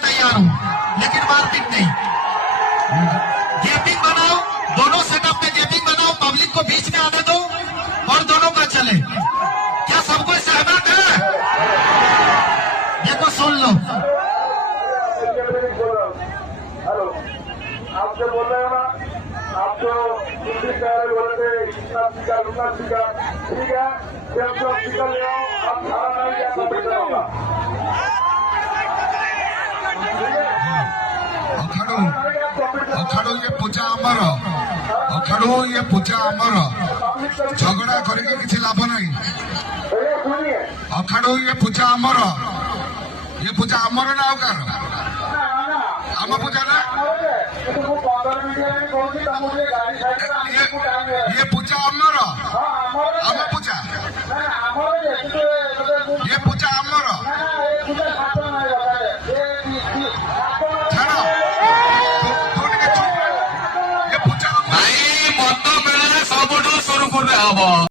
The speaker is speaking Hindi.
तैयार हूं, लेकिन मारपीट नहीं। गैपिंग बनाओ, दोनों सेटअप में गैपिंग बनाओ, पब्लिक को बीच में आने दो और दोनों का चले। क्या सबको सहमत है? ये तो सुन लो। हेलो, आप जो बोल रहे हो ना, आप जो हिंदी प्यारे बोल रहे थे, इतना स्पीकर उतना स्पीकर, ठीक है, जब जो स्पीकर ले आओ, आप सारा नहीं क्या कंप्यूटर होगा। अखाड़ो ये पूजा आमर, अखाड़ो ये पूजा आमर, झगड़ा करके किसी लाभ नहीं। अखाड़ो ये पूजा आमर, ये पूजा आमर ना होगा, आम पूजा ना, ये पूजा आमर, आम पूजा, ये पूजा आमर। ଭାଇ ମତ ମିଳିଲେ ସବୁଠୁ ସୁରୁଖୁରୁରେ ହବ।